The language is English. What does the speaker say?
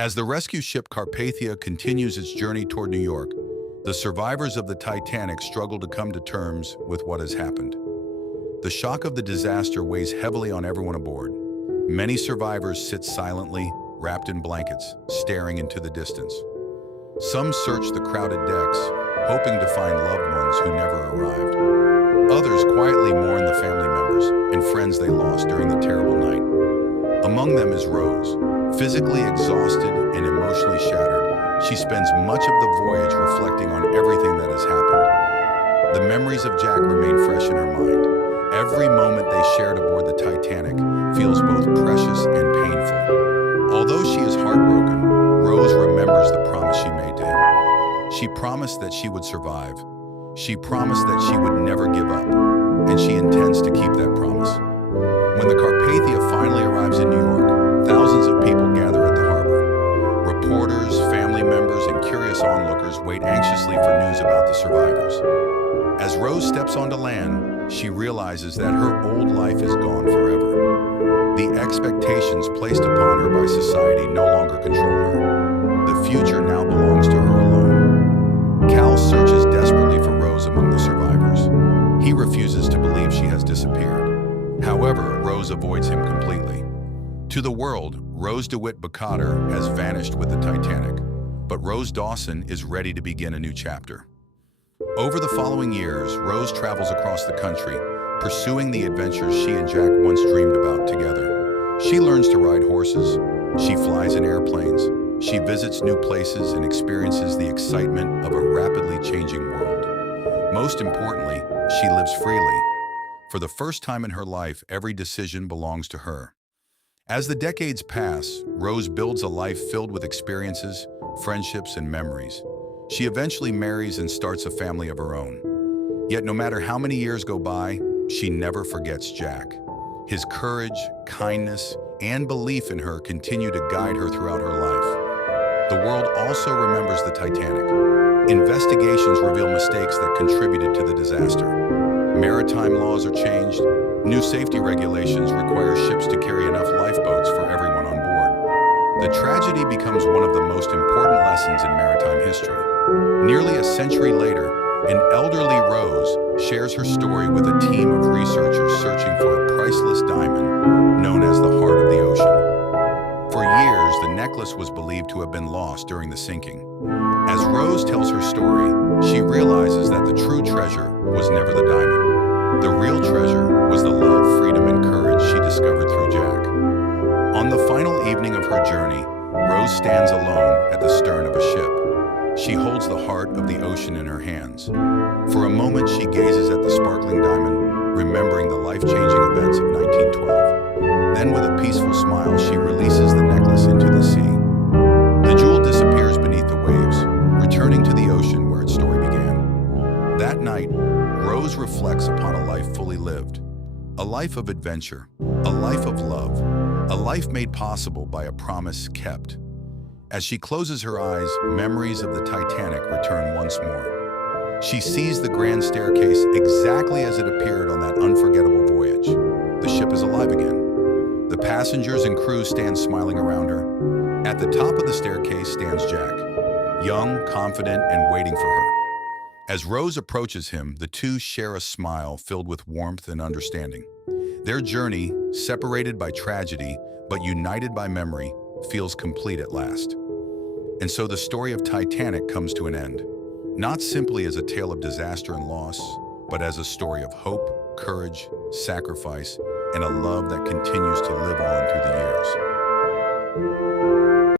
As the rescue ship Carpathia continues its journey toward New York, the survivors of the Titanic struggle to come to terms with what has happened. The shock of the disaster weighs heavily on everyone aboard. Many survivors sit silently, wrapped in blankets, staring into the distance. Some search the crowded decks, hoping to find loved ones who never arrived. Others quietly mourn the family members and friends they lost during the terrible night. Among them is Rose. Physically exhausted and emotionally shattered, she spends much of the voyage reflecting on everything that has happened. The memories of Jack remain fresh in her mind. Every moment they shared aboard the Titanic feels both precious and painful. Although she is heartbroken, Rose remembers the promise she made to him. She promised that she would survive. She promised that she would never give up, and she intends to keep that promise. When the Carpathia finally arrives in New York, thousands of people gather at the harbor. Reporters, family members, and curious onlookers wait anxiously for news about the survivors. As Rose steps onto land, she realizes that her old life is gone forever. The expectations placed upon her by society no longer control her. The future now belongs to her alone. Cal searches desperately for Rose among the survivors. He refuses to believe she has disappeared. However, Rose avoids him completely. To the world, Rose DeWitt Bukater has vanished with the Titanic, but Rose Dawson is ready to begin a new chapter. Over the following years, Rose travels across the country, pursuing the adventures she and Jack once dreamed about together. She learns to ride horses, she flies in airplanes, she visits new places and experiences the excitement of a rapidly changing world. Most importantly, she lives freely. For the first time in her life, every decision belongs to her. As the decades pass, Rose builds a life filled with experiences, friendships, and memories. She eventually marries and starts a family of her own. Yet no matter how many years go by, she never forgets Jack. His courage, kindness, and belief in her continue to guide her throughout her life. The world also remembers the Titanic. Investigations reveal mistakes that contributed to the disaster. Maritime laws are changed. New safety regulations require ships to carry enough lifeboats for everyone on board. The tragedy becomes one of the most important lessons in maritime history. Nearly a century later, an elderly Rose shares her story with a team of researchers searching for a priceless diamond known as the heart of the ocean. For years, the necklace was believed to have been lost during the sinking. As Rose tells her story, she realizes that the true treasure was never the diamond. The real treasure was the love, freedom, and courage she discovered through Jack. On the final evening of her journey, Rose stands alone at the stern of a ship. She holds the heart of the ocean in her hands. For a moment, she gazes at the sparkling diamond, remembering the life-changing events of 1912. Then, with a peaceful smile, she releases the necklace into the sea. The jewel disappears beneath the waves, returning to the ocean where its story began. That night, Rose reflects upon a life fully lived. A life of adventure, a life of love, a life made possible by a promise kept. As she closes her eyes, memories of the Titanic return once more. She sees the grand staircase exactly as it appeared on that unforgettable voyage. The ship is alive again. The passengers and crew stand smiling around her. At the top of the staircase stands Jack, young, confident, and waiting for her. As Rose approaches him, the two share a smile filled with warmth and understanding. Their journey, separated by tragedy but united by memory, feels complete at last. And so the story of Titanic comes to an end, not simply as a tale of disaster and loss, but as a story of hope, courage, sacrifice, and a love that continues to live on through the years.